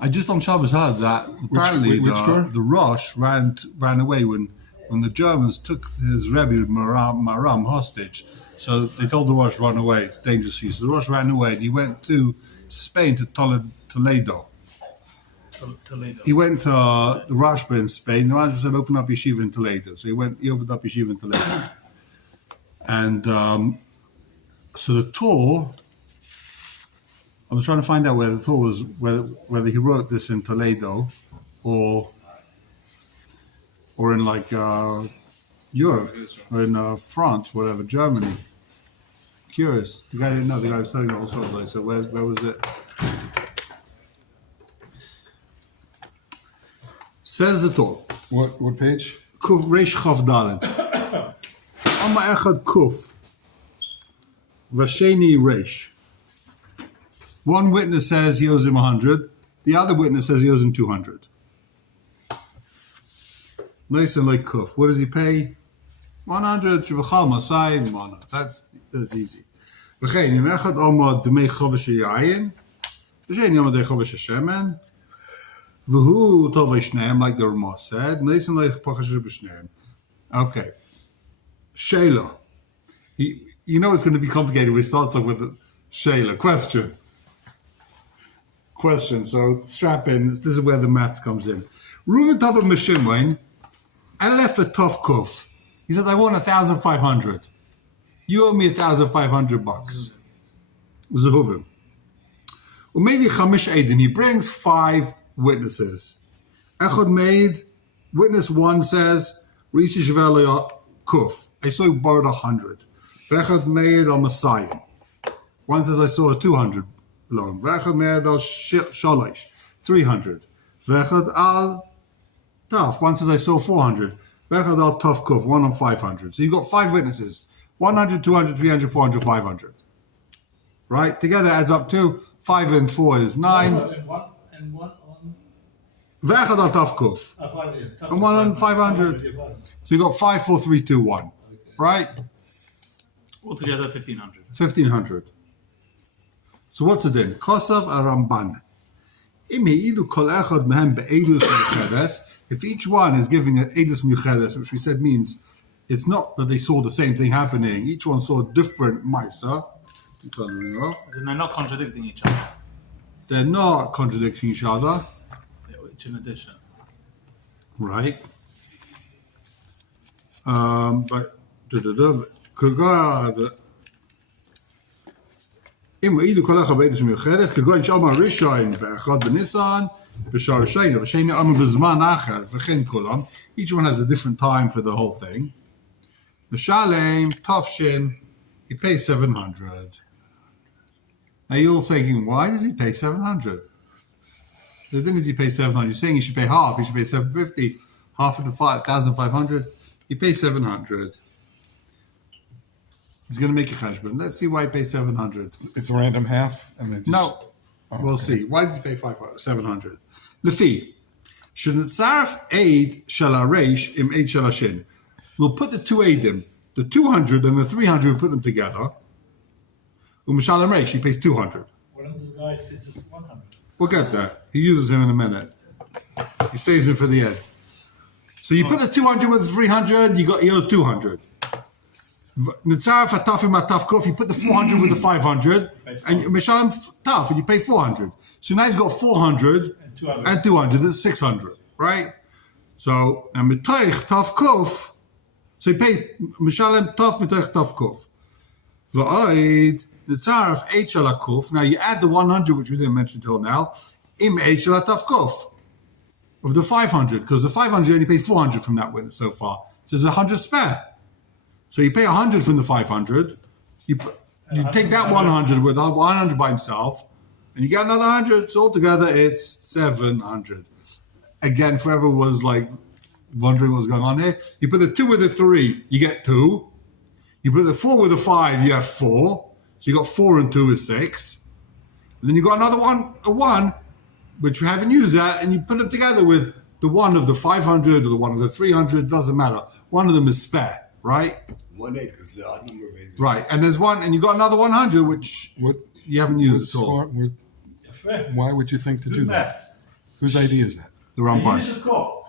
I just on Shabbos heard that apparently the Rosh ran away when the Germans took his Rebbe Maram hostage. So they told the Rosh run away. It's dangerous for you. So the Rosh ran away and he went to Spain to Toledo. He went to the Rashba in Spain. The Rashba said open up yeshiva in Toledo. So he opened up yeshiva in Toledo. And so the Torah, I was trying to find out where the Torah was, whether he wrote this in Toledo or in like Europe or in France, whatever, Germany. Curious. The guy didn't know. The guy was telling all sorts of like. So where was it? Says the Torah. What page? Kuf Reish Chav Dalet. Amma Echad Kuf. Vasheni Reish. One witness says he owes him 100. The other witness says he owes him 200. Nice and like Kuf. What does he pay? 100. Shevachal Masai. That's easy. V'chein im Echad Amma Dmei Chovesh Yayin. V'chein Amma Dmei Chovesh Shemen. V'hu tovei shneim, like the Ramah said. Nice and like Pachashu b'shneim. Okay. Sheila. You know it's going to be complicated. We start off with Sheila. Question. So strap in. This is where the maths comes in. Reuven Tov Meshimon. I left a tough kuf. He says, I want 1,500. You owe me $1,500. Zehuvim. Or maybe Chamish Eidim. He brings 5 witnesses. Echad made. Witness 1 says, Risi Shveli Kuf. I saw you borrowed 100. Vechad made al Messiah. One says I saw a 200 loan. Vechad made al Shalish. 300. Vechad al Taf. One says I saw 400. Vechad al Taf Kuf. 1 on 500. So you've got 5 witnesses. 100, 200, 300, 400, 500. Right? Together adds up to 5 and 4 is 9. And one on... Vechad al Taf Kuf. And 1 on 500. So you got 5, 4, 3, 2, 1. Okay. Right? Altogether 1,500. 1,500. So what's it then? Kosav a Ramban. If each one is giving an Eidus Muchedes, which we said means it's not that they saw the same thing happening. Each one saw a different Maisa. They're not contradicting each other. They're not contradicting each other. They're each in addition. Right. But אם העידו כל אחד בעדות מיוחדת, כגון שאמר ראשון באחד בניסן, בשער שני, ושני אמר בזמן אחר, וכן כולם. Each one has a different time for the whole thing. Mishalem, Tafshin, he pays 700. Now you're all thinking, why does he pay 700? The thing is he pays 700. You're saying he should pay half, he should pay 750, half of the 5,500. He pays 700. He's going to make a cheshbon. Let's see why he pays 700. It's a random half? And then No. We'll see. Why does he pay 700? Lefi. Shenitzaref aid shalareish im aid shalashin. We'll put the 2 aidim, the 200 and the 300, we'll put them together. U'mishalem reish, he pays 200. Why don't the guy say just 100? We'll get there. He uses him in a minute. He saves him for the end. So you put the 200 with the 300, he owes 200. Nitzaref atafim ataf kof, you put the 400 with the 500, and Mishalem taf, and you pay 400. So now he's got 400 and 200, that's 600, right? So, and mitoich taf kof, so he pays Mishalem taf mitoich taf kof. V'oid, Nitzaref eight shalakof, now you add the 100, which we didn't mention until now, im eight shalataf kof, of the 500, because the 500 only paid 400 from that witness so far. So there's 100 spare. So you pay 100 from the 500, you take that 100 with 100 by himself, and you get another 100. So altogether it's 700. Again, if whoever was like wondering what was going on here, you put the 2 with the 3, you get 2. You put the 4 with the 5, you have 4. So you got 4 and 2 is 6. And then you got another a 1, which we haven't used that, and you put them together with the 1 of the 500 or the 1 of the 300, doesn't matter. One of them is spare. Right? 180 because the number of 80. Right, and there's one, and you got another 100, which you haven't used at all. Why would you think to do that? Whose idea is that? The Ramban.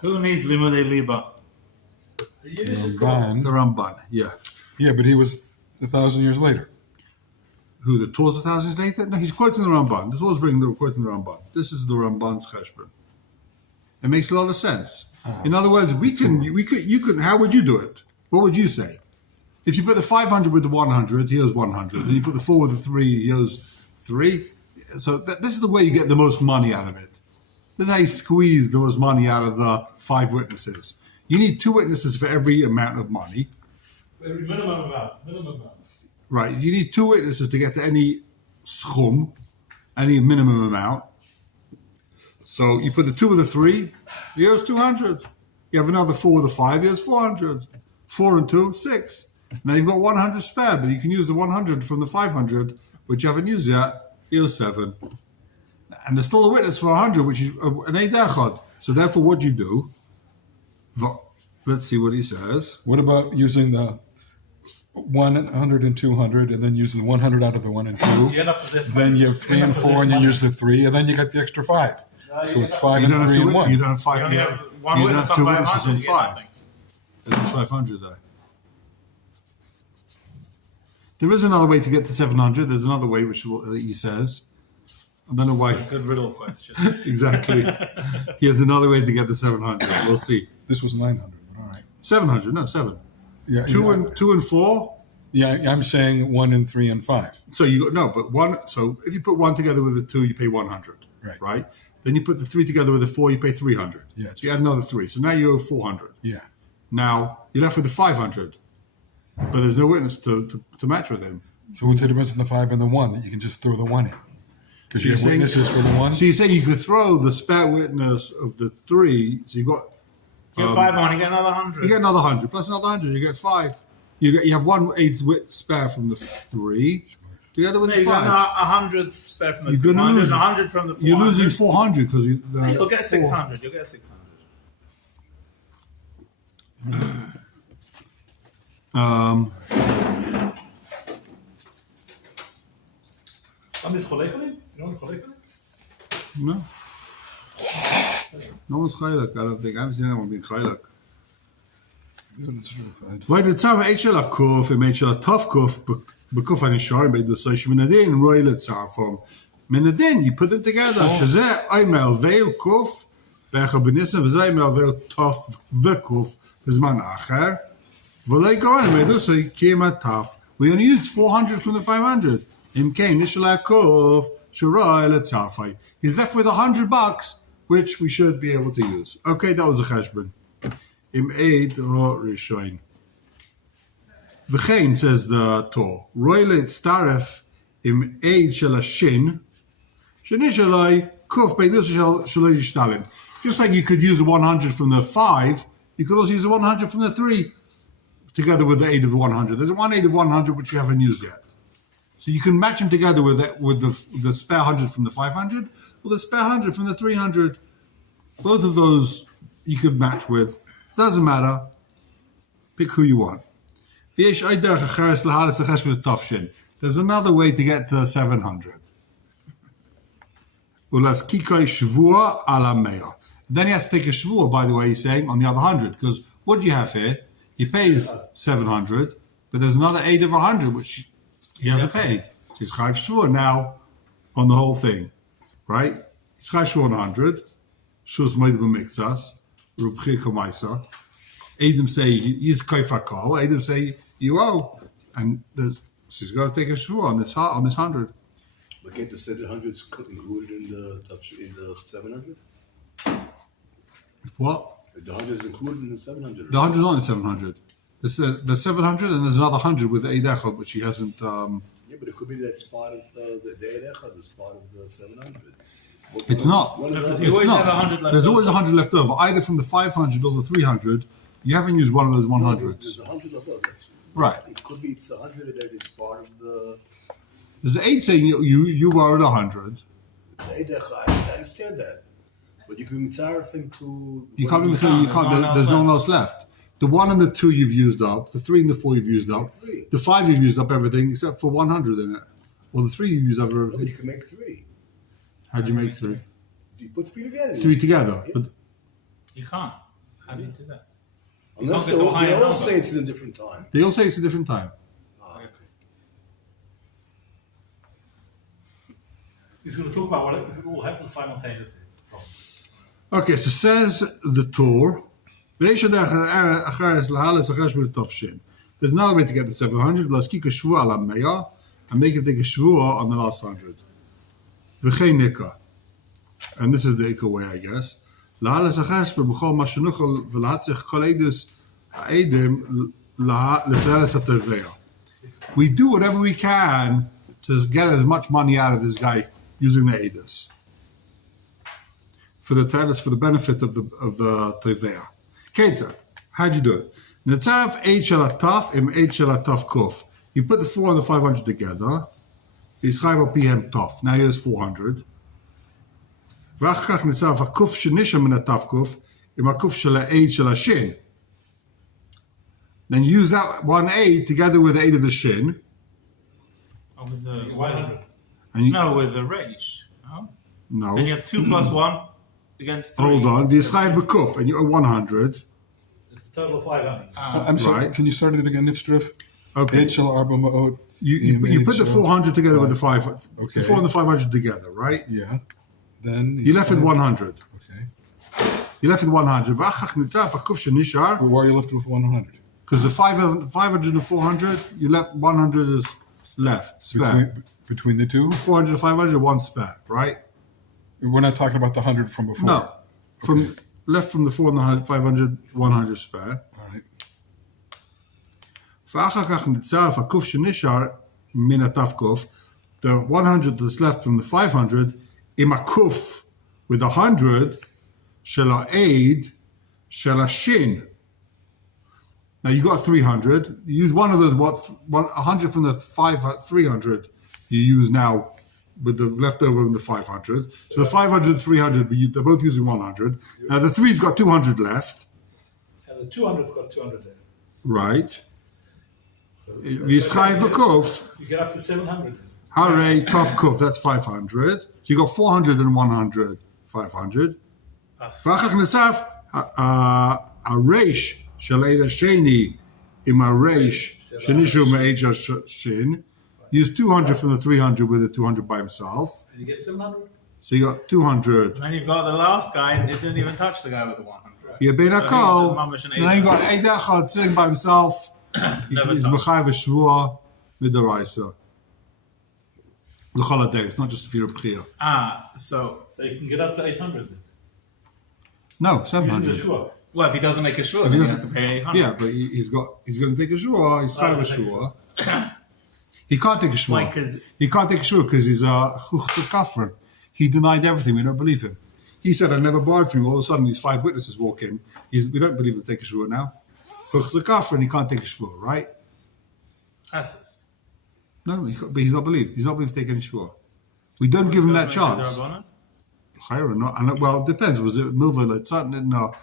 Who needs limudei liba? Ramban. The Ramban, yeah. Yeah, but he was 1,000 years later. Who, the Torah's 1,000 years later? No, he's quoting the Ramban. The Torah's quoting the Ramban. This is the Ramban's cheshbon. It makes a lot of sense. In other words, you can. How would you do it? What would you say? If you put the 500 with the 100, he owes 100. And you put the 4 with the 3, he owes 3. So this is the way you get the most money out of it. This is how you squeeze the most money out of the 5 witnesses. You need 2 witnesses for every amount of money. Every minimum amount. Right. You need 2 witnesses to get to any schum, any minimum amount. So you put the 2 with the 3, he owes 200. You have another 4 with the 5, he owes 400. 4 and 2, 6. Now you've got 100 spare, but you can use the 100 from the 500, which you haven't used yet, he owes 7. And there's still a witness for 100, which is an Eid Echad. So therefore, what do you do? Let's see what he says. What about using the 100 and 200, and then using 100 out of the 1 and 2? You end up with this Then you have 3 and 4, and you use the 3, and then you got the extra 5. So it's 5 and 3 and 1. You don't have 5. You only have one you don't witness have on 2 witnesses 500, on you get 5. nothing. There's 500 there. There is another way to get to 700. There's another way, which he says. I don't know why. Good riddle question. Exactly. He has another way to get to 700. We'll see. This was 900, but all right. 700. 7. Yeah, 2 and 4. Yeah, I'm saying 1 and 3 and 5. So you got no, but 1. So if you put 1 together with the 2, you pay 100. Right. Then you put the 3 together with the 4, you pay 300. Yeah. So you add another 3. So now you owe 400. Yeah. Now you're left with the 500, but there's no witness to match with him. So what's the difference in the 5 and the 1? That you can just throw the 1 in? Because you have witnesses for the 1? So you say you could throw the spare witness of the 3. So you got You get 5 on, you get another 100. you get another 100 plus another 100. You get 5. You have 1 8 spare from the 3 together with No, the you got 5. 100 spare from the You're 200 gonna lose- and 100 from the 400. You're losing 400 because You'll get 600. You'll get 600. Is gelijk on him? You don't gelijk on him? No. No one's chaylik. I don't think. I haven't seen anyone being chaylik. Weil der Zara Echel a Kuf, im Echel a Tough Kuf, bekuf an Ishar, bei du soish Minadin, Royal Tzar from Minadin, you put them together. Shazeh, Aimel, Veil Kuf, Becha Benissen, Vizay Mel, Veil Tough, Vekuf, Vizman Acher. Volay Goran, bei du soish Kima Tough. We only used 400 from the 500. Im Kain, Ishel a Kuf, Royal Tzar. He's left with $100, which we should be able to use. Okay, that was a cheshbon. Im Eid Rishoin. V'chein, says the Torah, Royle Tzaref im Eid shel Hashin, sheni shalai kuf beidus shalai yishtalim. Just like you could use the 100 from the 5, you could also use the 100 from the 3 together with the 8 of the 100. There's one 8 of 100 which you haven't used yet. So you can match them together with the spare 100 from the 500 or the spare 100 from the 300. Both of those you could match with. Doesn't matter. Pick who you want. There's another way to get to 700. Then he has to take a shvua, by the way, he's saying, on the other 100. Because what do you have here? He pays 700, but there's another 8 of 100, which he hasn't paid. He's chayv shvua now on the whole thing. Right? He's chayv shvua on 100. Shuz moed b'mikzas. Rubchika Adam say he's kaifar call. Adam say you owe, and she's got to take a shvua on this 100. But can't the 700 included in the 700? What? The 100 is included in the 700. The 100 is only 700. The 700, and there's another 100 with the Eid Echad, which he hasn't. Yeah, but it could be that's part of the Eid Echad. It's part of the 700. It's not. You It's always not. have 100 left There's over. always 100 left over, either from the 500 or the 300. You haven't used one of those 100s. There's 100 of those. Right. It could be it's 100 and it's part of the. There's 8 saying you borrowed 100. It's Eid Echad. I understand that. But you can mitzaref him to. You can't even say you can't. There's no one else left. The 1 and the 2 you've used up. The 3 and the 4 you've used up. The 5 you've used up everything except for 100 in it. Or the 3 you've used up No, everything. you can make 3. How'd you make 3? you put three together. Three together. But You can't. How do you do that? Unless Don't get the they higher all number. say it's in a different time. they all say it's a different time. Ah, okay. He's going to talk about what it all happens simultaneously. Okay, so says the Torah. There's another way to get the 700. And make him take a shvua on the last 100. V'chein nikah. And this is the ikah way, I guess. We do whatever we can to get as much money out of this guy using the edus. For the teles, for the benefit of the toveya. Keita, how'd you do it? Netzav eight shalataf im eight shalataf kuf. You put the 4 and the 500 together. Yischav al pihem taf. Now here's 400. V'achkach netzav hakuf shenisha min hataf kuf im hakuf shela eight shela shin. Then use that 1 together with the 8 of the shin. Oh, with the 100. And you, No, with the rage. No. no. Then you have 2 plus 1 against 3. Hold on. V'yischav b'kuf. And you're 100. It's a total of 500. I'm sorry. Right. Can you start it again, Nitzrif? Okay. Eight shel arba ma'ot. You put the 400 together with the 5. Okay. The 4 and the 500 together, right? Yeah. Then You left with 100. Okay. You left with 100. V'achach nitzav hakuf shenishar. Why are you left with 100? Because the 500 and 400, you left 100 is left, spare. Between the two? 400 and 500, one spare, right? We're not talking about the 100 from before. No. From left from the 4 and the 500, 100 spare. All right. V'achach nitzav hakuf shenishar min hatafkuf. The 100 that's left from the 500, im hakuf with 100, shel ha'eid, shel hashin. Now you got 300. You use one of those. 100 from the 300. You use now with the leftover in the 500. So the 500, 300. But they're both using 100. Now the 3's got 200 left. And the 200's got 200 left. Right. So Yischayev b'kuf. you get up to 700. Hare tof kuf. That's 500. So you got 400 and 100. 500. V'achach netzaf hareish shel eid hasheni im hareish shenishu me'eid shin. Use 200 from the 300 with the 200 by himself. And you get 700. So you got 200. And then you've got the last guy, and it didn't even touch the guy with the 100. Yeah, ben So hakol. he's mamash an And then you got Eid Echad sitting by himself. Never He's touched. mechayev shvua midaraisa. The holiday. It's not just if you're a b'chir. So So you can get up to 800 then. No, Using the 700. shua. well, if he doesn't make a shul, If he then he has doesn't- to pay 800. Yeah, but he's going to take a shvua. He's chayev shvua. He can't take a Why? shvua. 'Cause He can't take a shvua because he's a chuchta kafran. He denied everything. We don't believe him. He said, "I never borrowed from you." All of a sudden, these 5 witnesses walk in. We don't believe he'll take a shvua now. Chuchta kafran. He can't take a shvua, right? Asses. No, but he's not believed. He's not believed to take any shvua. We don't give him that chance. Chayra, no, and well, it depends. Was it milva leitzatnin? No,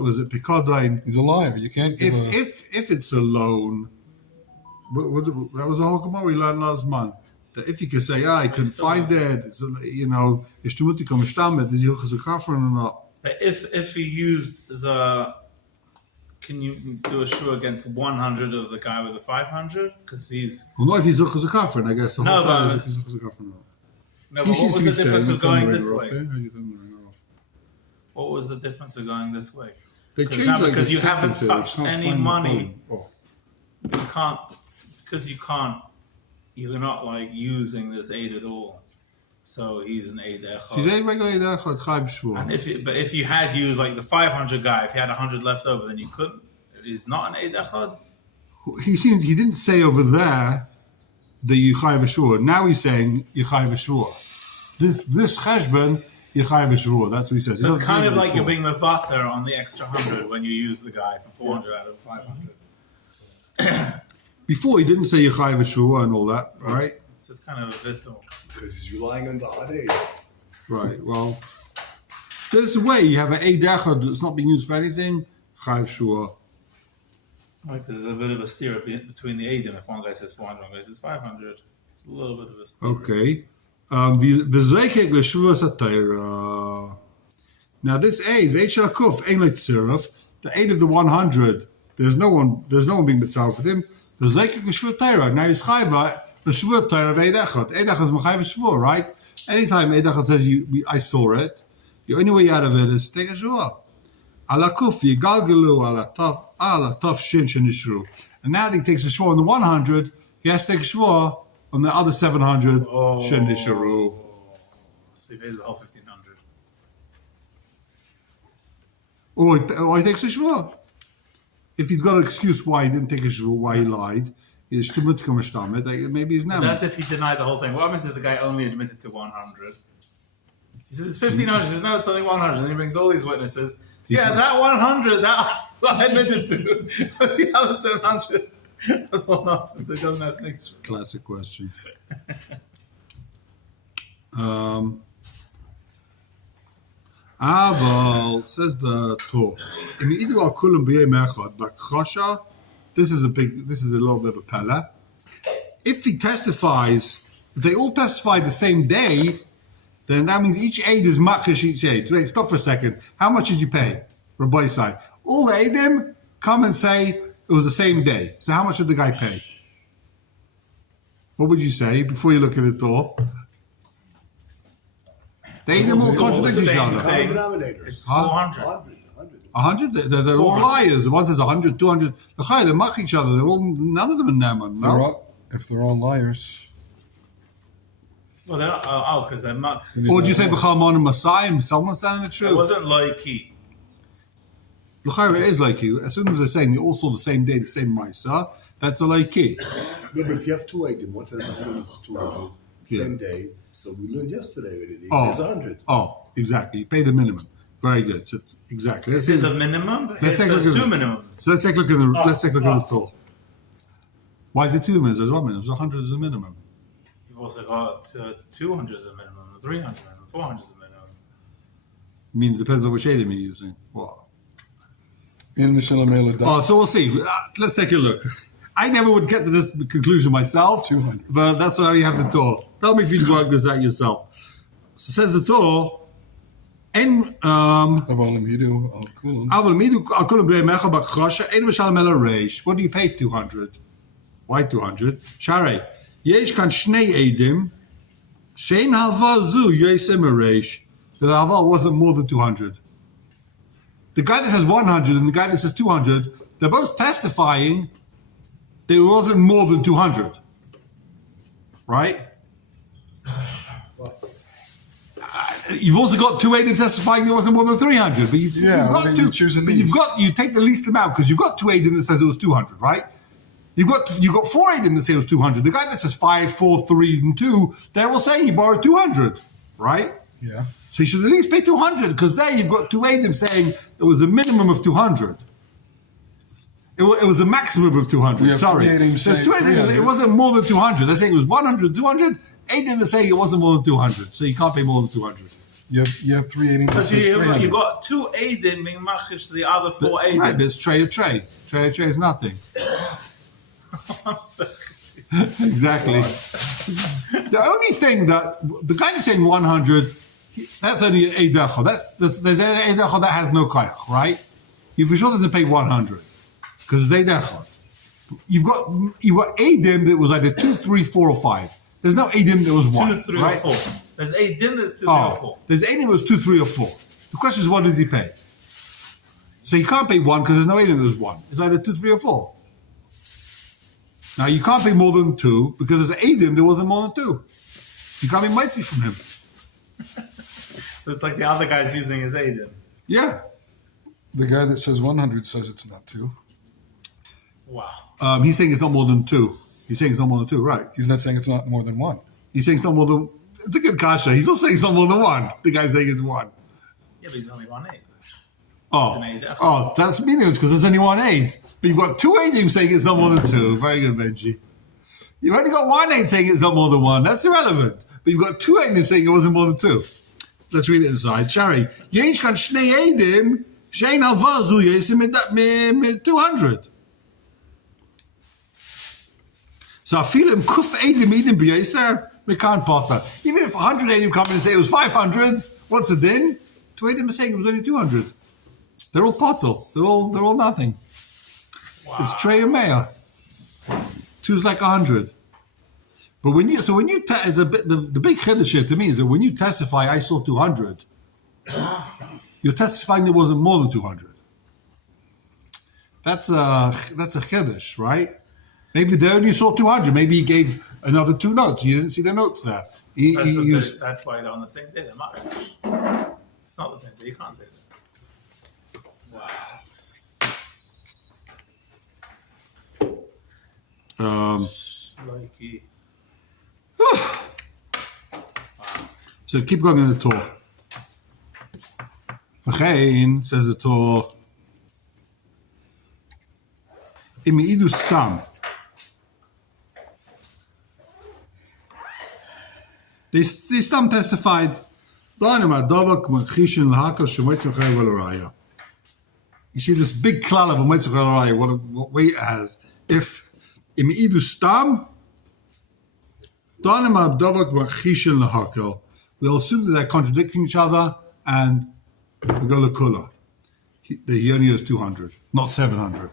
was it pikodain? He's a liar. You can't give If it's a loan, that was a whole Gemara we learned last month. That if you can say, I couldn't find it, it's, you know, is he hilchas a kafran or not? But if he used the, can you do a shul against 100 of the guy with the 500? Because he's Well, not if he's hilchas a kafran. I guess the whole No, shayla is but- if he's hilchas a kafran or not. no. But what was the difference of going this way? They What was the difference of going this way? changed now, like because the you haven't sentence here, touched you can't any find the money. phone. Oh. You can't, because you can't. You're not like using this aid at all. So he's an aid echad. He's a regular echad chayv shvua. And if you had used like the 500 guy, if you had 100 left over, then you couldn't. He's not an aid echad. He didn't say over there that you chayv shvua. Now he's saying you chayv shvua. This cheshbon you chayv shvua. That's what he says. So He it's doesn't kind say of it like you're before. being mevater on the extra 100 when you use the guy for 400 out of 500. Before he didn't say you chayv shvua and all that, right? So it's kind of a little. Because he's relying on the hot aid. Right. Well, there's a way you have an eid echad that's not being used for anything. Chayv shvua. Right, there's a bit of a steer between the Adim. If one guy says 400, one guy says 500. It's a little bit of a steer. Okay. V'zoikek l'shvuas ha'Torah. Now this aid, the aid shel kuf, ain't like tziruf. The aid of the 100, there's no one being mitzvah for him. V'zoikek l'shvuas Torah. Now he's chayva l'shvuas Torah of eid echad. Eid echad is m'chayv shvur, right? Anytime eid echad says I saw it, the only way out of it is to take a shvur. Ala kuf yigalgelu ala taf shin shenishru. And now that he takes a shvur on the 100, he has to take a shvur on the other 700 shenishru. So he pays the whole 1500. Or he takes a shvur. If he's got an excuse why he didn't take a shvur, why he lied, maybe he's now. That's if he denied the whole thing. What happens if the guy only admitted to 100? He says it's 1500. He says no, it's only 100. And he brings all these witnesses. Yeah, that 100, that's what I admitted to. The other 700, that's all nonsense. It doesn't have to make sure. Classic question. Aval says the Torah. This is a little bit of a pella. If he testifies, if they all testify the same day, then that means each aid is makish each aid. Wait, stop for a second. How much did you pay? Rabbi side. All the aidim come and say it was the same day. So how much did the guy pay? What would you say before you look at it all? The aidim all contradict each other. Thing. Denominator. It's 400. 100? They're all liars. One says 100, 200. They mock each other. None of them are Naaman. No? If they're all liars. Well, they're not. Because they're muck. Or do you say B'chal Mon and Masayim? Someone's telling the truth. It wasn't low key. L'chayra is like you. As soon as they're saying they all saw the same day, the same Maisa, that's a like key. No, but if you have two aidim, one says 100, one says 200, same day. So we learned yesterday already. There's 100. Oh, exactly. You pay the minimum. Very good. So, exactly. Is it the minimum? Let's take a look There's at two it. minimums. So let's take a look at the tool. Why is it 2 minutes? There's 1 minute. There's 100 is a minimum. You've also got 200 as a minimum, 300 as a minimum, 400 as a minimum. I mean, it depends on which aidim you're using. What? In the Shalamela. Oh, so we'll see. Let's take a look. I never would get to this conclusion myself, 200. but that's why you have the Torah. Tell me if you can work this out yourself. So says the Torah, what do you pay 200? Why 200? Shari, yesh kan shnei edim, shein halva zu yesem reish. The halva wasn't more than 200. The guy that says 100 and the guy that says 200, they're both testifying that it wasn't more than 200. Right? You've also got 2 aidim testifying there wasn't more than 300. But you take the least amount because you've got 2 aidim that says it was 200, right? You've got 4 aidim that say it was 200. The guy that says 5, 4, 3, and 2, they're all saying he borrowed 200, right? Yeah. So you should at least pay 200 because there you've got 2 aidim saying it was a minimum of 200. It was a maximum of 200. Sorry. There's 2 aidim. It wasn't more than 200. They're saying it was 100, 200. Aidim are saying it wasn't more than 200. So you can't pay more than 200. You have 3 aidim. Because you got 2 aidim being machish to the other 4 aidim. Right, but it's trade of trade. Trade of trade is nothing. I'm so Exactly. The only thing that the guy that's saying 100, that's only a decho. There's a decho that has no kayach, right? You for sure doesn't pay 100 because it's a decho. You've got aidim that was either 2, 3, 4, or 5. There's no aidim that was 1, 2, 3, right? or 4. There's aidim that's 2, 3, or 4. There's aidim that was 2, 3, or 4. The question is, what does he pay? So you can't pay 1 because there's no aidim that was 1. It's either 2, 3, or 4. Now you can't pay more than 2 because there's aidim there wasn't more than 2. You can't be mighty from him. So it's like the other guy's using his aidim. Yeah. The guy that says 100 says it's not 2. Wow. He's saying it's not more than 2. He's saying it's not more than 2, right? He's not saying it's not more than 1. He's saying it's not more than... It's a good kasha. He's also saying it's not more than 1. The guy's saying it's 1. Yeah, but he's only 1/8. Oh, that's meaningless because there's only 1/8. But you've got 2 aidim saying it's not more than 2. Very good, Benji. You've only got 1/8 saying it's not more than 1. That's irrelevant. But you've got 2 aidim saying it wasn't more than 2. Let's read it inside. Shari. Yesh kan shnei aidim shein alvazu yesim mit 200. So I feel him kuf aidim b'yeser We can't potter. Even if 100 Edim come in and say it was 500, what's the din? 2 Edim are saying it was only 200. They're all potter. They're all nothing. Wow. It's Trey and Mayor. Two's like 100. But it's a bit the big chiddush here to me is that when you testify, I saw 200. You're testifying there wasn't more than 200. That's a chiddush, right? Maybe they only saw 200. Maybe he gave another 2 notes. You didn't see the notes there. That's why they're on the same day. They're not. It's not the same day. You can't say that. Wow. Likey. So keep going in the Torah. V'chein, says the Torah, im idu stam. They stam testified, you see this big klal of a Motzei Raya, what weight it has. If im idu stam, we'll assume that they're contradicting each other and we go to Kula. He only has 200, not 700.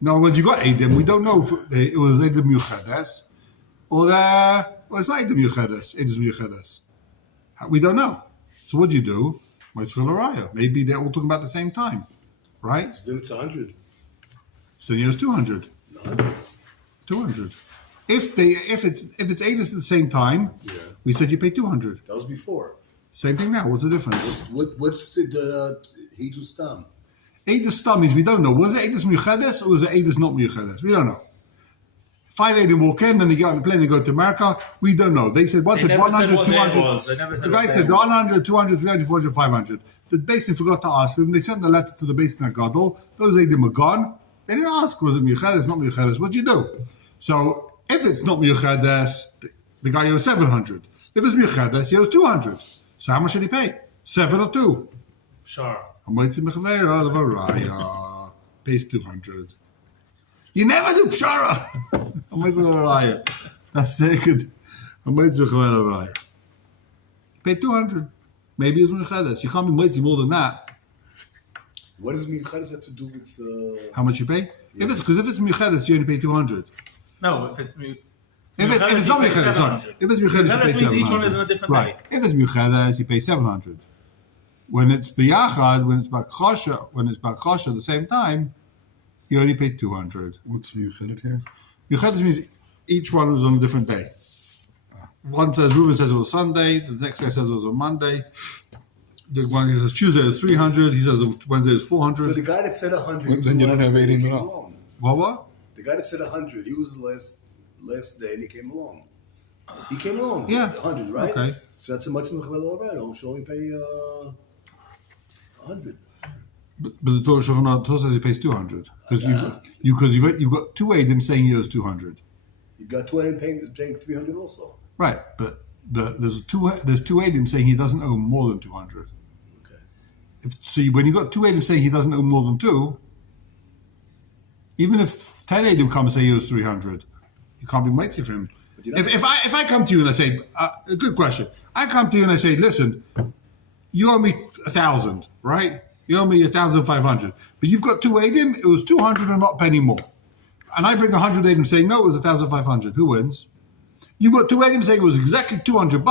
Now, when you got Edim, we don't know if it was Edim Yuchedes or it's not Edim Yuchedes, Edim Yuchedes. We don't know. So what do? Maybe they're all talking about the same time, right? Then it's 100. So he has 200. 100. 200. If it's Edim at the same time, we said you pay 200. That was before. Same thing now. What's the difference? What's the Hidu Stam? Eidus Stam means we don't know. Was it Eidus Muyuchedes or was it Eidus not Muyuchedes? We don't know. 5 Eidim walk in, then they get on the plane, they go to America. We don't know. They said, what's it, 100, 200? The guy said 100, 200, 300, 400, 500. The basin forgot to ask them. They sent the letter to the basin at Gadol. Those Eidim are gone. They didn't ask, was it Muyuchedes, not Muyuchedes? What do you do? So if it's not Muyuchedes, the guy owes 700. If it's Muyuchedes, he owes 200. So how much should he pay? 7 or 2? Sure. Pays 200. You never do pshara. That's naked. Pay 200. Maybe it's Muyuchedes. You can't be waiting more than that. What does Muyuchedes have to do with how much you pay? Yeah. If it's Muyuchedes, you only pay 200. No, if it's Muyuchedes. If it's not Muyuchedes, sorry. If it's Muyuchedes, you pay 700. Each one is in a different right. day. If it's Muyuchedes, you pay 700. When it's B'yachad, when it's Bakchosha at the same time, you only pay 200. What's Muyuchedes here? Muyuchedes means each one was on a different day. One says, Reuben says it was Sunday, the next guy says it was on Monday. The one says Tuesday is 300, he says Wednesday is 400. So the guy that said 100, then you don't have 18 at all. What? The guy that said 100, he was the last day and he came along. He came along. Yeah. 100, right? Okay. So that's a much more right. I'll show him pay 100. But the Torah says he pays 200 because you've got 2 Eidim saying he owes 200. You got 2 Eidim paying 300 also. Right, but there's two Eidim saying he doesn't owe more than 200. Okay. When you got 2 Eidim saying he doesn't owe more than 2, even if 10 Eidim come and say he owes 300, you can't be mighty for him. If I come to you and I say, a good question, I come to you and I say, listen, you owe me 1,000, right? You owe me 1,500, but you've got 2 Eidim, it was 200 and not a penny more. And I bring 100 Eidim saying, no, it was 1,500. Who wins? You've got 2 Eidim saying it was exactly $200,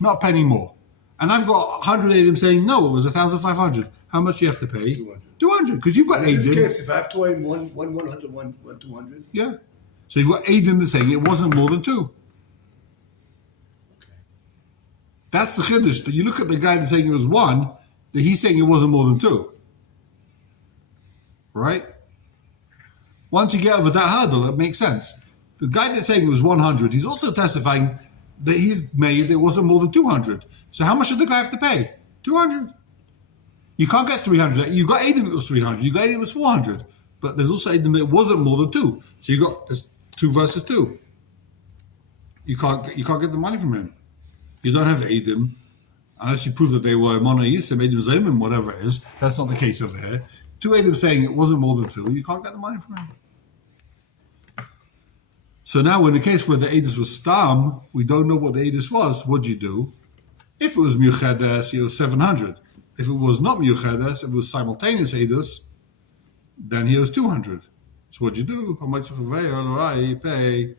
not a penny more. And I've got 100 Eidim saying, no, it was 1,500. How much do you have to pay? 200, because you've got Eidim. In this case, if I have 2 Eidim, one 100, one 200. Yeah. So you've got Eidim that saying it wasn't more than 2. Okay. That's the chiddush. You look at the guy that's saying it was 1, that he's saying it wasn't more than 2. Right? Once you get over that hurdle, it makes sense. The guy that's saying it was 100, he's also testifying that he's made it wasn't more than 200. So how much did the guy have to pay? 200. You can't get 300. You got Eidim that was 300. You got Eidim that was 400. But there's also Eidim that wasn't more than 2. So you got 2 versus 2. You can't get the money from him. You don't have Eidim unless you prove that they were monotheism, Eidim Zayim, whatever it is. That's not the case over here. 2 Eidim saying it wasn't more than 2. You can't get the money from him. So now, in the case where the edus was stam, we don't know what the edus was. What'd you do? If it was miuchedes, it was 700. If it was not miuchedes, if it was simultaneous edus, then he owes 200. So what'd you do? You pay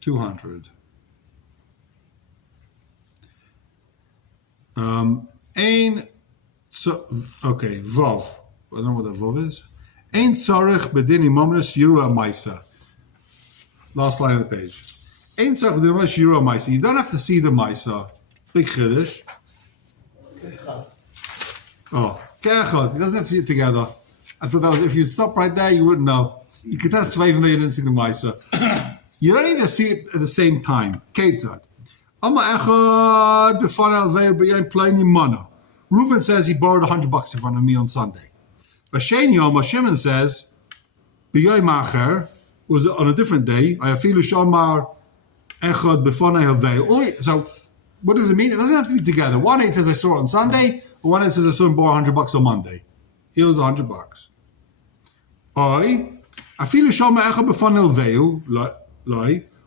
200. Vav. I don't know what that Vav is. Ein tzarech bedini momnus yura maisa. Last line of the page. Ein tzarech bedini momnus yura maisa. You don't have to see the maisa. Big chiddush. Oh, ke'echad. He doesn't have to see it together. I thought that was, if you'd stop right there, you wouldn't know. You could testify even though you didn't see the maisa. You don't need to see it at the same time. Ketzad. Reuven says he borrowed $100 in front of me on Sunday. Shimon says, was on a different day. So, what does it mean? It doesn't have to be together. One eight says I saw it on Sunday, or one eight says I saw him borrow $100 on Monday. He owes $100.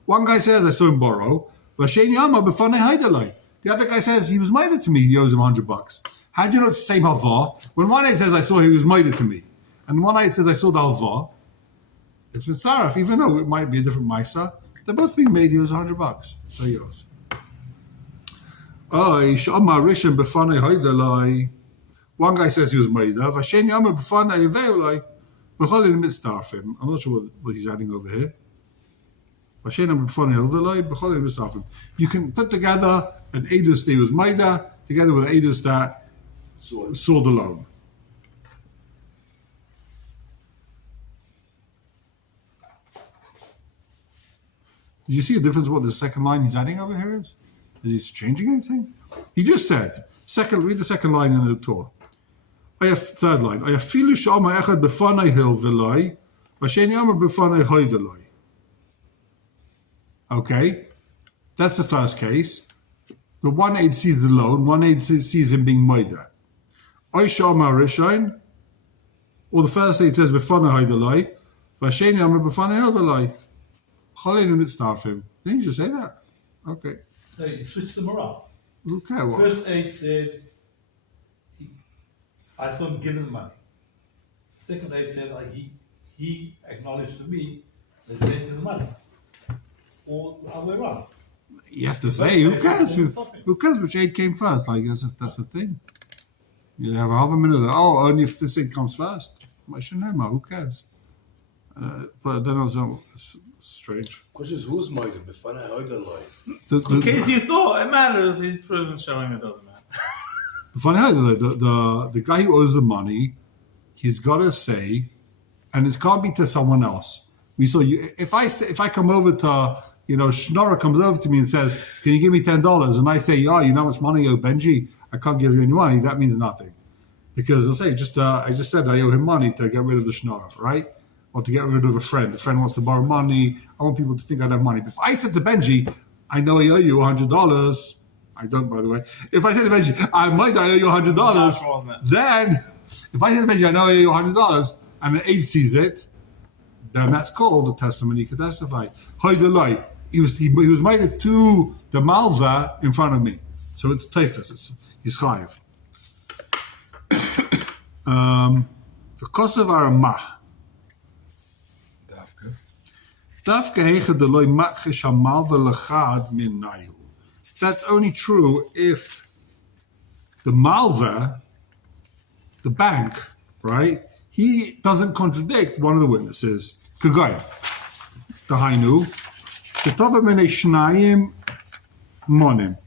One guy says I saw him borrow. The other guy says he was minded to me, he owes him $100. How do you know it's the same halva? When one night says I saw he was minded to me, and one night says I saw the halva, it's mitzaref, even though it might be a different maisa, they're both being made, he owes $100. So he owes. One guy says he was made of. I'm not sure what he's adding over here. You can put together an edus that was maida together with an edus that saw the loan. Do you see a difference what the second line he's adding over here is? Is he changing anything? He just said, read the second line in the Torah. I have third line. I have filu shama echad befanai hil velai, v'sheni amar befanai hoydalai. Okay, that's the first case. The one aid sees the loan, one aid sees him being moida. Oisha Amar Rishain, or the first aid says befana haydalai, v'asheni amar befana haydalai. Chalenu mitzdarfim. Didn't you just say that? Okay. No, you switched them around. Okay. Well, First aid said, I saw him give him the money. Second aid said, he acknowledged to me that he gave him the money. Or the other way around. you have to say, who cares? Who cares which aid came first? Like that's the thing. You have a half a minute. Only if this aid comes first. Who cares? But then also strange. Question is, who's mighty? Befana Hoydalai. In case you thought it matters, he's proven showing it doesn't matter. The guy who owes the money, he's got to say, and it can't be to someone else. If I come over to, Schnorrer comes over to me and says, "Can you give me $10?" and I say, "Oh, you know how much money I owe Benji? I can't give you any money." That means nothing, because I'll say, I just said I owe him money to get rid of the Schnorrer, right? Or to get rid of a friend. A friend wants to borrow money. I want people to think I have money. But if I said to Benji, "I know I owe you $100," I don't, by the way. If I said to Benji, I owe you $100," then if I said to Benji, "I know I owe you $100," and the aide sees it, then that's called a testimony. He could testify. He was made to the malva in front of me, so it's teifus. He's chayiv. For kosav aramah. That's only true if the malva, the bank, right? He doesn't contradict one of the witnesses. Kagay, the Hainu, the Tovamene Shnayim Monim.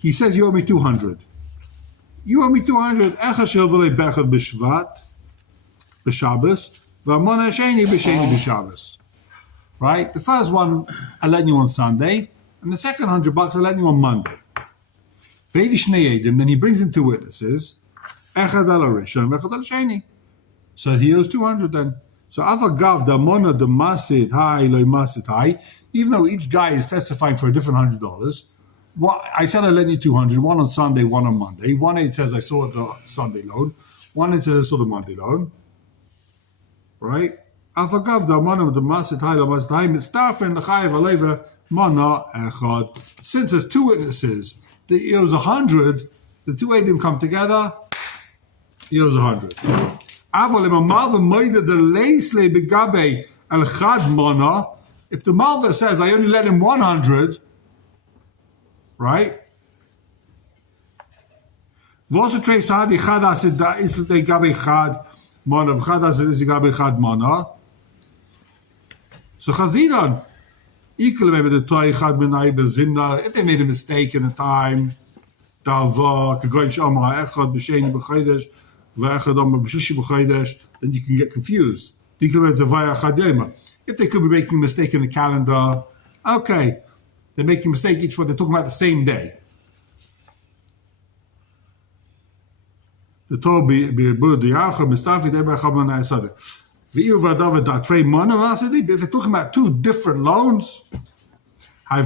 He says, "You owe me 200. You owe me 200. Echashel v'lei bechad b'shvat b'Shabbos v'amon hasheni b'sheni b'Shabbos." Right? The first one I lent you on Sunday, and the second $100 I lent you on Monday. V'evi shnei edim. Then he brings in two witnesses. Echad al harishon v'echad al sheni. So he owes 200 then. So avagav da mona de masid high loy masid high. Even though each guy is testifying for a different $100, I said I lent you 200. One on Sunday, one on Monday. One it says I saw the Sunday loan. One it says I saw the Monday loan. Right? Afagav the mana of the masit hayla masdai mitzdarfen l'chayev aleva mana echad. Since there's two witnesses, it was 100. The two Eidim come together. It was 100. Aval im amalva moida the leisle begabe al chad mana. If the malva says I only let him 100, right? V'osu trei sahadi chad asid da isle begabe chad mana v'chad asid is begabe chad mana. So chazidan. If they made a mistake in a time, then you can get confused. If they could be making a mistake in the calendar, okay, they're making a mistake each one, they're talking about the same day. If they're talking about two different loans, so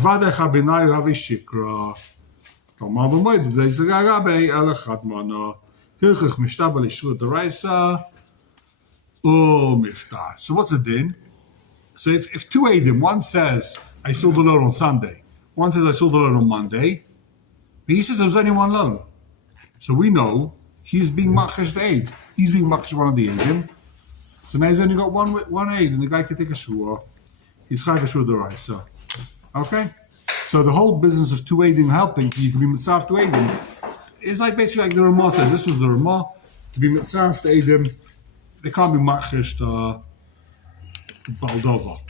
what's the din? So if two Eidim, one says, I sold the loan on Sunday, one says, I sold the loan on Monday, but he says there was only one loan. So we know he's being machash the Eid. He's being machash one of the Eidim. So now he's only got one aid, and the guy can take a shua. He's chayv a shua d'oraisa. Okay? So the whole business of two aidim helping, you can be mitzarf to aidim, is like basically like the Ramah says. This was the Ramah. To be mitzarf to aidim, they can't be machish to Baldova.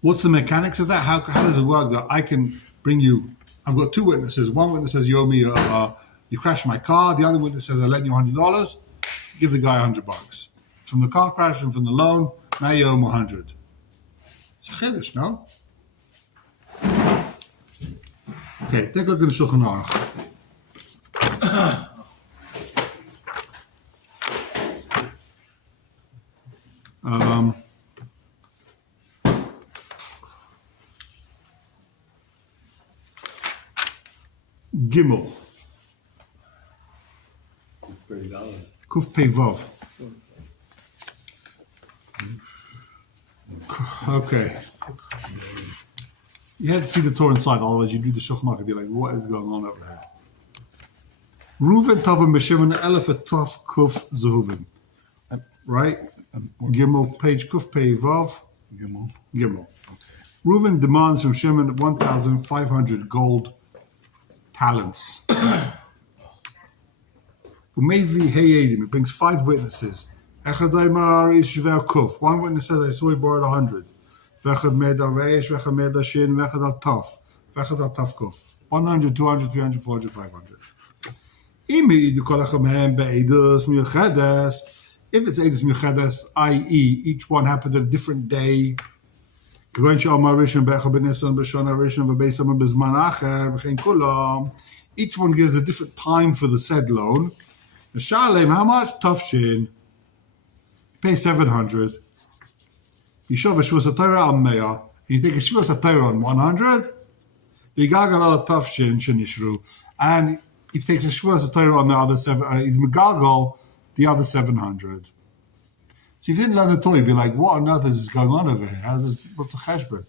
What's the mechanics of that? How does it work that I can bring you, I've got two witnesses. One witness says you owe me you crashed my car. The other witness says I lent you $100. Give the guy $100 from the car crash and from the loan. Now you owe him 100. It's a chiddush, no? Okay, take a look at the Shulchan Aruch. Gimel. Kuf Pei Vav. Okay. You had to see the Torah inside, otherwise you'd read the Shulchan Aruch and be like, what is going on over here? Reuven Tavim B'Shimon Elef Tov Kuf Zehuvim. Right? Gimel, page Kuf Pei Vav. Gimel. Okay. Reuven demands from Shimon 1,500 gold talents. It brings 5 witnesses. One witness says, I saw he borrowed 100. 100, 200, 300, 400, 500. If it's Eidus Miuchedes, i.e., each one happened at a different day, each one gives a different time for the said loan. How much? Tafshin. Pay 700. You shove a shvus atayra on meya. You take a shvus atayra on 100. You gagal al tafshin shenishru, and he takes a shvus atayra on the other 7. He's megagal the other 700. So if you didn't learn the Torah, you'd be like, what on earth is going on over here? How's this? What's the cheshbon?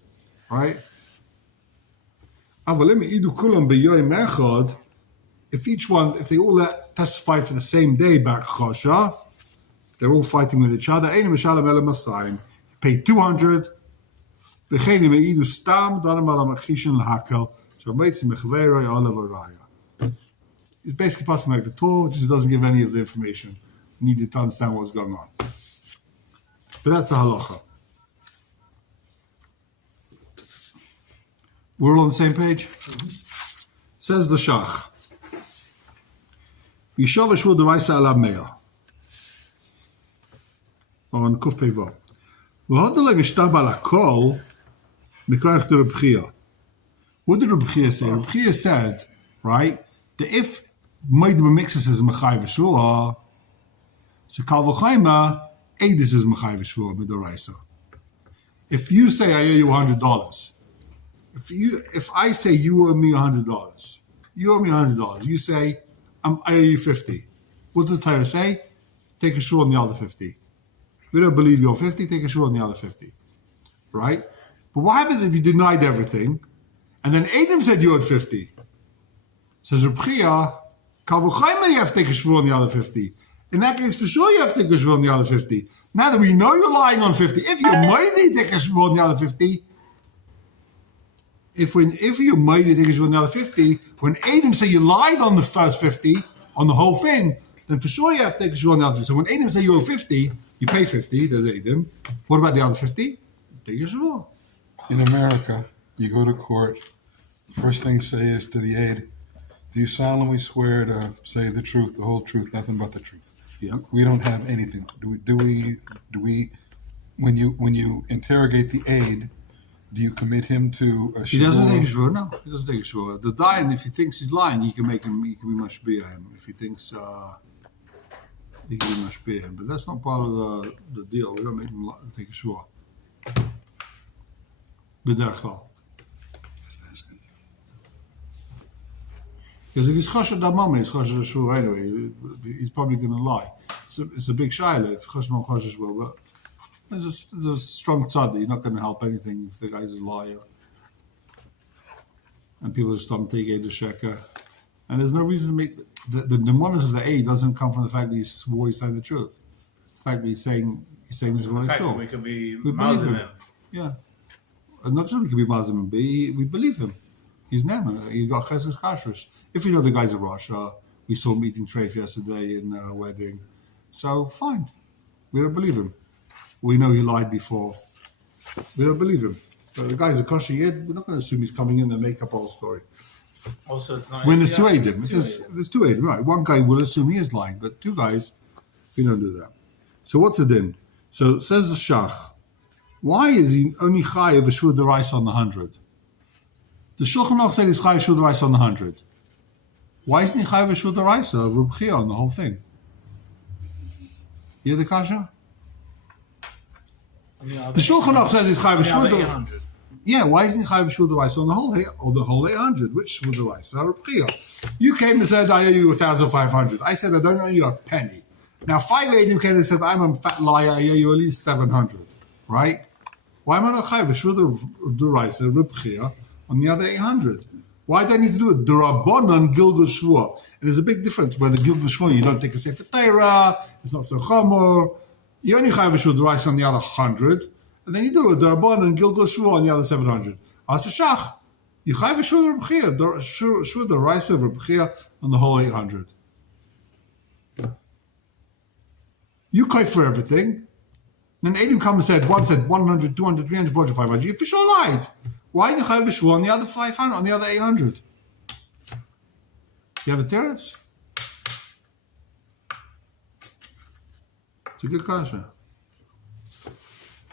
Right? If each one, if they all testify for the same day back chosha, they're all fighting with each other. You pay 200. It's basically passing like the Torah, just doesn't give any of the information needed to understand what's going on. But that's a halacha. We're all on the same page? Mm-hmm. Says the Shach. Yishov Eshvul D'Raisa Alav Meah. On Kuf Pei Vav. V'hodolei v'shtab al hakol mikoach de Reb Chia. What did Reb Chia say? Reb Chia said, right, that if Meidem mixes is Mechai V'Shvua, so Kal V'Chaima, Eidus is Mechai V'Shvua B'Doraisa. If you say I owe you $100, if I say you owe me $100, you say I owe you 50. What does the Torah say? take a shvur on the other 50. We don't believe you're 50, take a shvur on the other 50. Right? But what happens if you denied everything, and then Adam said you owed 50? Says Reb Chia, Kal v'chomer you have to take a shvur on the other 50. In that case, for sure you have to take a shvur on the other 50. Now that we know you're lying on 50, if you're mighty, take a shvur on the other 50. If you're mighty, take a shvur on the other 50, when Adam said you lied on the first 50, on the whole thing, then for sure you have to take a shvur on the other 50. So when Adam said you owe 50, you pay 50, there's Adam. What about the other 50? Take a shvur. In America, you go to court, first thing say is to the aide, do you solemnly swear to say the truth, the whole truth, nothing but the truth? Yeah. We don't have anything. Do we when you interrogate the aide, do you commit him to a He doesn't take a shvur? shvur, no. He doesn't take a shvur. The dayan, if he thinks he's lying, he can be mashpia him. If he thinks he can be mashpia him. But that's not part of the deal. We don't make him take a shvur. B'derech klal. Because if he's choshed damam, he's choshed shvur anyway. He's probably going to lie. It's a big shaila if choshed damam choshed shvur. But there's a strong tzad that you're not going to help anything if the guy's a liar. And people just don't take aid to sheker. And there's no reason to make the demoness of the aid doesn't come from the fact that he swore he's saying the truth. The fact that he's saying this is what The I fact saw. that we could be We believe Muslim. him. Yeah. And not just we could be Muslim, but we believe him. He's Naaman. He's got chesed kashrus. If we know the guy's a Russia, we saw him eating treif yesterday in a wedding. So fine. We don't believe him. We know he lied before. We don't believe him. But the guy's a kosher yid, we're not going to assume he's coming in and make up a whole story. Also, it's not. When there's two yeah, Adim, it's there's two Adim, right? One guy will assume he is lying, but two guys, we don't do that. So what's it in? So says the Shach, why is he only chayav a shvur deraisa on the 100? The Shulchan Aruch said he's chayav shvur deraisa on the 100. Why isn't he chayav a shvur deraisa of Reb Chia on the whole thing? You hear the kasha? The Shulchan Aruch says he's chayav a shvur deraisa. 800. Yeah, why isn't he chayav shvur deraisa on the whole 800? Which shvur deraisa? Reb Chia. You came and said I owe you 1,500. I said I don't owe you a penny. Now 5 Adim came and said I'm a fat liar. I owe you at least 700. Right? Why am I not chayav a shvur deraisa Reb Chia on the other 800? Why do I need to do it? The Rabbanan Gilgal Shvur. And there's a big difference where the Gilgal Shvur, you don't take a Sefer Torah, it's not so chomer. You only chayav a shvur deraisa on the other 100, and then you do it, the Rabbanan Gilgal Shvur on the other 700. As a Shach, you chayav a shvur Reb Chia, shvur deraisa Reb Chia on the whole 800. You koi for everything. Then Adim come and said, one said 100, 200, 300, 400, 500. You for sure lied. Why did you chayav a shvur on the other 500, on the other 800? You have a teretz? It's a good kasha.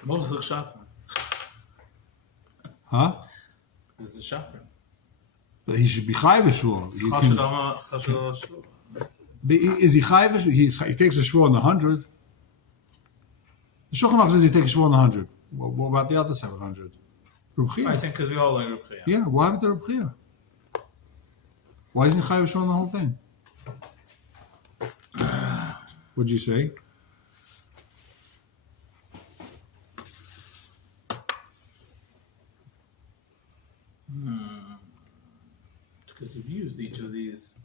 Most of the chakra. Huh? This is the chakra. But he should be chayav a shvur. You can- Is he chayav a shvur? He takes a shvur on the 100. The Shulchan Aruch says he takes a shvur on the 100. What about the other 700? Reb Chia. I think because we all like Reb Chia. Yeah, what happened to Reb Chia? Why isn't chayav a shvur on the whole thing? What'd you say? Because you've used each of these.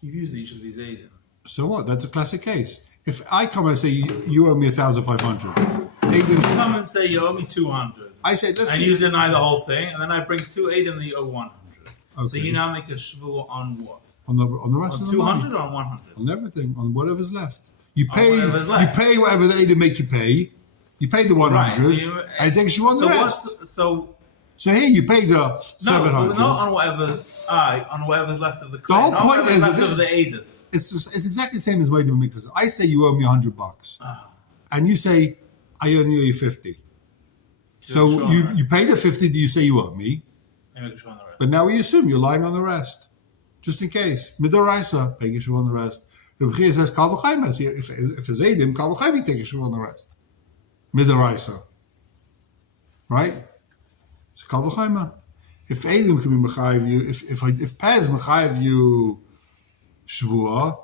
You've used each of these Adim. So what? That's a classic case. If I come and say you owe me 1,500, Aiden, Come and say you owe me 200. I say let's And do you deny the whole thing, and then I bring 2 Adim that you owe 100. So Okay. you now make a shvur on what? on the rest On of the money. 200 or on 100? On everything, on whatever's left. You On pay. whatever's left. You pay whatever they did make you pay. You pay the 100, so you- and it takes you on the So rest. what's so? So here you pay the No, 700. not on whatever. On whatever's left of the. The whole not point whatever's is left that of the Adas. It's exactly the same as Moedim Mikvahs. I say you owe me $100, and you say I only owe you 50. So Sure, you rest. pay the 50 that you say you owe me, Let me make a shvur on the rest. but now we assume you're lying on the rest, just in case. Midoraisa, pay you on the rest. The Bechir says Kal v'chaim. If it's Eidim, Kal v'chaim, you take a shvur on the rest. Midoraisa, right? It's Kal v'chaim. If Eidim can be mechayiv you, if Pez mechayiv you shvua,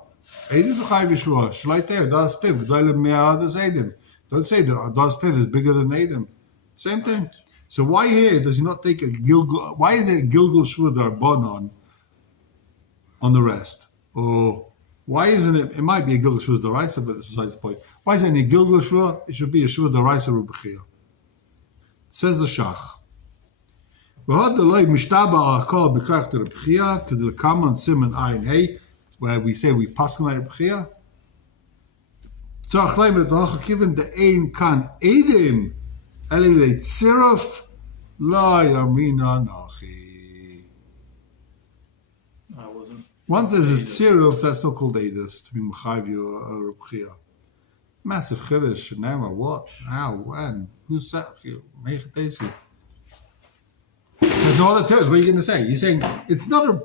Edom is a Chayiv Shvua. Shleit there, Das Piv, G'dayla Me'adas Edom. Don't say that Das Piv is bigger than Edom. Same thing. So why here does he not take a Gilgal? Why is it a Gilgal Shvua Darbanon on the rest? Or why isn't it? It might be a Gilgal Shvua Daraisa, but that's besides the point. Why isn't it a Gilgal Shvua? It should be a Shvua Daraisa Rubachia. Says the Shach. Where we say we pass on Rubachia. Tzarach leim et hoch given the ein kan edim eli le tziruf la yamina nachi. I wasn't. Once there's a tziruf, that's not called edus to be mechayiv or rubchia. Massive chiddush. Never. What? How? When? Who said you? Make it easy. There's no other terms. What are you going to say? You're saying it's not a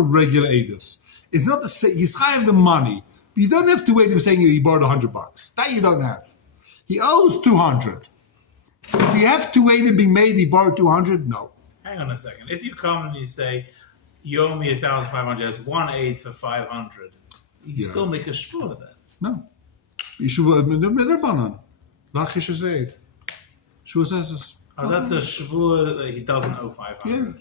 regular edus. It's not the same. He's chayiv the money. You don't have to wait him saying he borrowed $100. That you don't have. He owes 200. Do you have to wait him being made he borrowed 200? No. Hang on a second. If you come and you say you owe me 1,500, it's 1/8 for 500. You still make a shvua then. No. You should midrabanan. Lachish zayd. Shvua says this. Oh, that's a shvua that he doesn't owe 500. Yeah.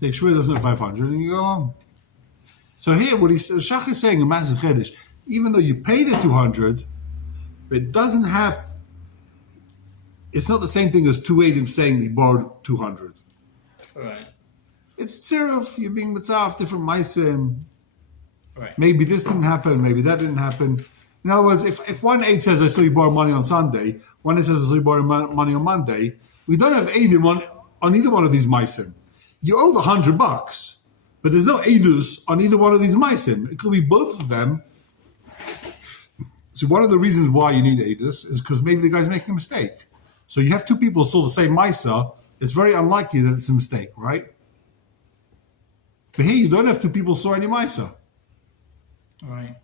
The shvua doesn't have 500, and you go home. So here, what Shach is saying in Massive Chedesh, even though you pay the 200, it doesn't have. It's not the same thing as 280 saying he borrowed 200. Right. It's tziruf. You're being mitzvah different meisim. Right. Maybe this didn't happen. Maybe that didn't happen. In other words, if 1/8 says I saw you borrow money on Sunday, 1/8 says I saw you borrow money on Monday, we don't have edim on either one of these meisim. You owe the $100. But there's no edus on either one of these meisim. It could be both of them. So one of the reasons why you need edus is because maybe the guy's making a mistake. So you have two people saw the same maisa. It's very unlikely that it's a mistake, right? But here you don't have two people saw any maisa. Right.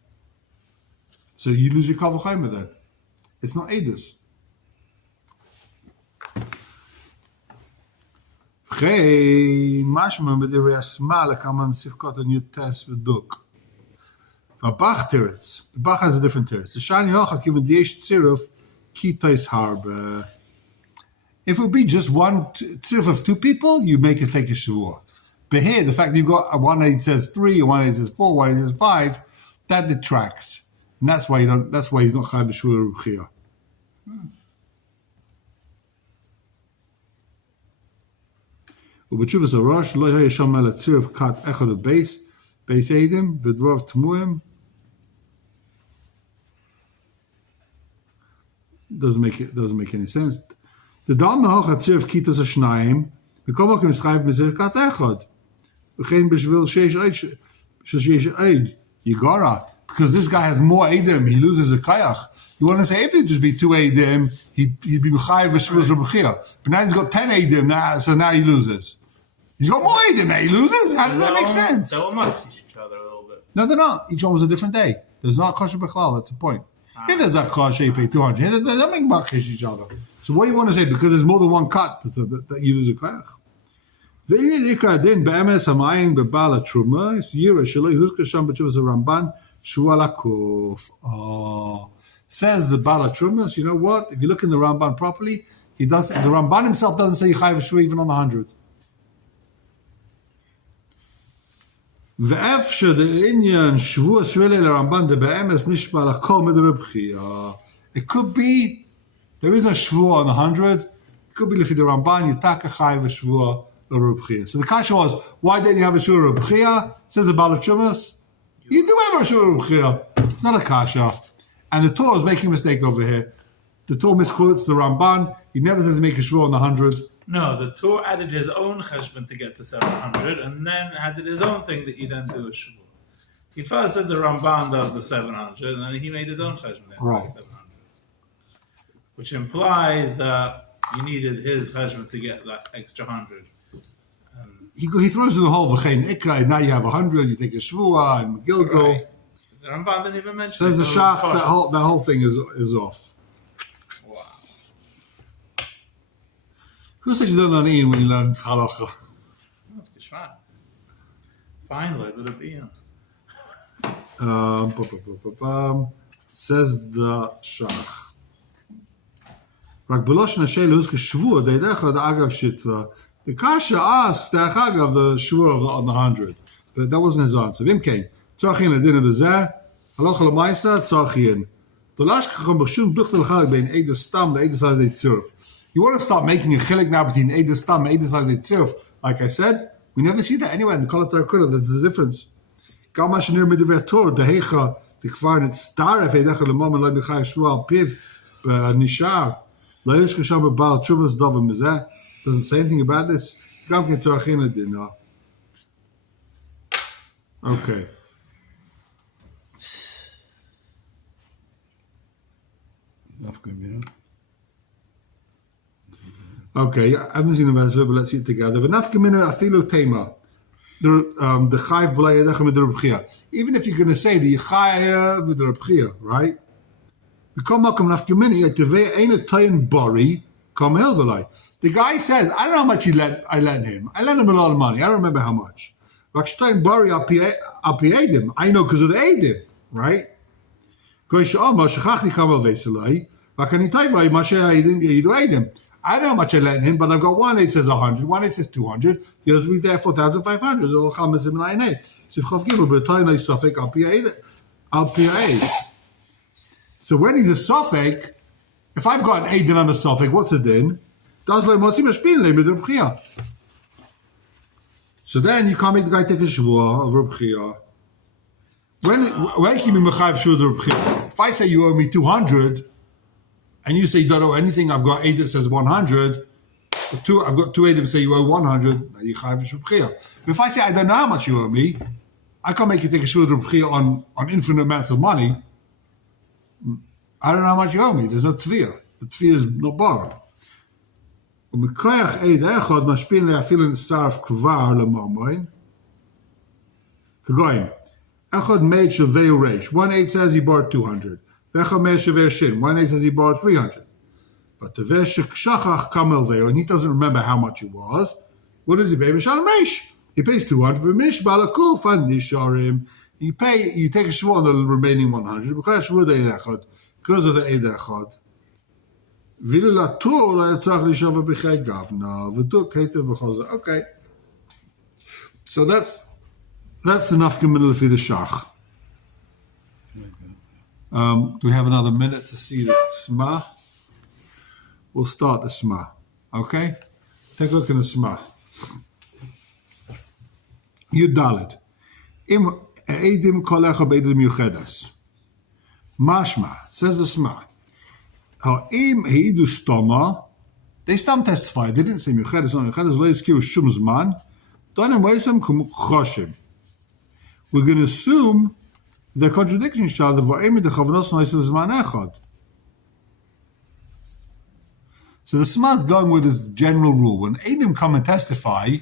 So you lose your kal v'chayma then. It's not edus. Mashma b'divrei asma lekaman sifkot and yutes v'duk. V'bach teretz. The Bach has a different teretz. The shani hocha given yesh tziruf kitais harbe. If it would be just one tziruf of two people, you make it take a shavua. But here, the fact that you've got one that says 3, one that says 4, one that says 5, that detracts, and that's why you don't. That's why he's not chayav b'shvua rubchia. ובתשובס הראש לא היה שם על הצירוף כת אחד הבייס, בייס עדים ודבריו תמוהם. Doesn't make any sense. דדל מהוך הצירוף כיתוס השניים, בכל מקום משחייב בזיר כת אחד. וכן בשביל שיש עד, יגרה. Because this guy has more Edom, he loses a kayach. You want to say, if it just be 2 Edom, he'd be Chayiv v'shvuz r'b'chia. But now he's got 10 Edom, so now he loses. He's got more Edom, now he loses? How does that make sense? They will match each other a little bit. No, they're not. Each one was a different day. There's not kosher b'chlal, that's the point. If there's a kosher, you pay 200. They don't make makish each other. So what do you want to say? Because there's more than one cut that you lose a kayach. V'ili rika adin be'emes ha'mayim be'bal ha'truma, is yira shaloi huzka sham b'tshuvas ha'ramban, says the Bala Trumas, you know what? If you look in the Ramban properly, he does. The Ramban himself doesn't say Chayiv Shvua even on the 100. It could be there is no Shvua on the 100. It could be Lefi the Ramban Yitaka Chayiv Shvua Rubchia. So the kasha was, why didn't you have a Shvua Rubchia? Says the Bala Trumas. You do have a Shvua Rubchia. It's not a kasha. And the Torah is making a mistake over here. The Torah misquotes the Ramban. He never says make a Shvua on the 100. No, the Torah added his own cheshbon to get to 700, and then added his own thing that you then do a Shvua. He first said the Ramban does the 700, and then he made his own cheshbon to Right. 700. Which implies that you needed his cheshbon to get that extra 100. He throws in the whole v'chein ikka, now you have 100, you take a Shvua and Gilgal. Right. The Ramban didn't even mention Says the it, so Shach, it was that whole thing is off. Wow. Who said you don't learn Ian when you learn Halacha? That's geschmack. Finally, but a beer. Says the Shach. Rak Belosh Nashel Huzke Shvua, they decha the Agav Shitva. The Kasha asks the Agav the Shvua on the 100. But that wasn't his answer. Vim came. Tzarchin Adin Bezeh, Halacha Lamaisa, Tzarchin. The Lashka Chambashum Duchtel Chalik bein Eid Stam, the Eid Sal Tzurf. You want to start making a chilik now between Eid Stam and Eid Sal Tzurf. Like I said, we never see that anywhere in the Kol HaTorah. There's a difference. Gamash Nir Midiver Tor, the Hecha, the Kvarnet Star, if Edecha Lemom and Lebi Chai Shvuah Piv, Nishar, Laish Kasham Baal Chuvas Dovim Mizeh. Doesn't say anything about this. Gam Ken Tzarchin Adin. Okay. Okay, I haven't seen the rest of it, but let's see it together. Afilu Tema. The Chayv B'lay Yedechem with the Rebchia. Even if you're going to say the Chayv with the Rebchia, right? The guy says, I don't know how much I lent him. I lent him a lot of money. I don't remember how much. I know because of the Eidim, right? I know how much I lent him, but I've got one it says 100, one it says 200. Yours will be there 4,500. So when he's a suffix, if I've got an Eid and I'm a suffix, what's a din? So then you can't make the guy take a shvuah of Reb Chia. When can you be mechayev shvuah of Reb Chia? If I say you owe me 200, and you say you don't owe anything, I've got Eid that says 100. I've got two Eid that say you owe 100. Now you chayev Reb Chia. But if I say I don't know how much you owe me, I can't make you take a shvuah of Reb Chia on infinite amounts of money. I don't know how much you owe me. There's no tviyah. The tviyah is not borrowed. ומכוח עד אחד משפיעים להפעיל לצטרף כבר למאמין. כגויים, אחד מעיד שווה ורש. One aid says he borrowed 200. ואחד מעיד שווה שין. One aid says he borrowed 300. But the שכח כמה הלווה, and he doesn't remember how much it was. What does he pay? משלם מש. He pays 200 ומשבע לכל פן נשארים. You take a shvuah on the remaining 100. because of the עד אחד. Okay. So that's the nafka middle for the shach. Do we have another minute to see the sma? We'll start the sma. Okay? Take a look at the sma. Yudalid. Im eidim kolecha beidim yuchedas. Mashma. Says the sma. They stam testify. They didn't say Yuchedes on Yuchedes lo yizkiru shum zman. Donim weisam kum choshim. We're going to assume they're contradicting each other. V'aim the chavnos noisel zman echad. So the Sma is going with this general rule. When Eidim come and testify,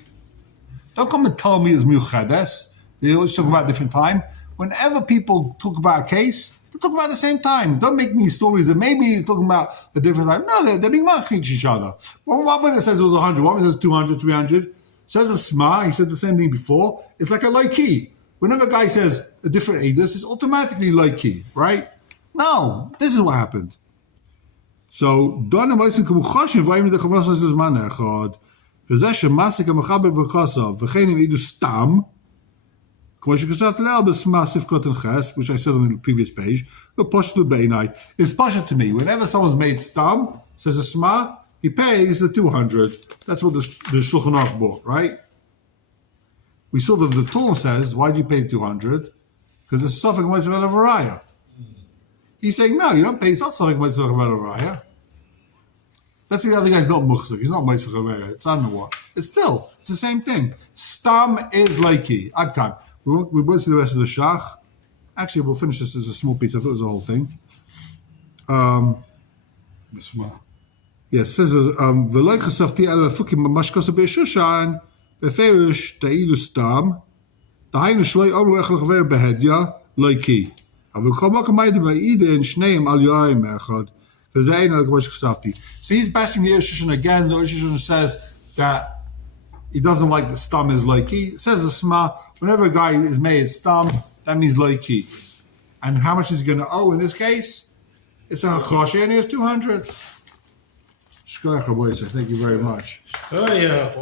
don't come and tell me it's Yuchedes. They always talk about a different time. Whenever people talk about a case, they talk about the same time. Don't make me stories that maybe he's talking about a different time. No, they're being marking each other. One witness says it was 100, one witness says 200, 300. Says a Sma, he said the same thing before. It's like a low-key. Whenever a guy says a different Eidos, it's automatically low-key, right? No, this is what happened. So, Dona Moisin Kumuchoshin, Vaim the Chavos is Manechod. Vizesha Masik and Machaber Vakosov, Vachenim Idu Stam. Which I said on the previous page, it's pasha to me. Whenever someone's made stam, says a sma, he pays the 200. That's what the Shulchan Aruch bought, right? We saw that the Torah says, why do you pay 200? Because it's Sofek Moitzav El Avaraya. He's saying, no, you don't pay, it's not Sofek Moitzav El Avaraya. Let's say the other guy's not Muchzak, he's not Moitzav El Avaraya, it's I don't know what. It's the same thing. Stam is Leiki, Adkan. We won't see the rest of the shach. Actually, we'll finish this as a small piece. I thought it was the whole thing. Yes, it says, "V'loy chasafti al afukim mashkosa be'shushan beferish ta'ilu stam ta'aynu shloi omru ech lechaver behedya loiki. Avul kol mokem ma'idem ma'idem shneim al yoyim echad v'zein al k'mash chasafti." So he's bashing the Shushan again. The Shushan says that he doesn't like the stam is loiki. It says the Sma. Whenever a guy is made stam, that means loiki. And how much is he going to owe in this case? It's a hakosha and it's 200. Shkoyach, thank you very much. Oh yeah.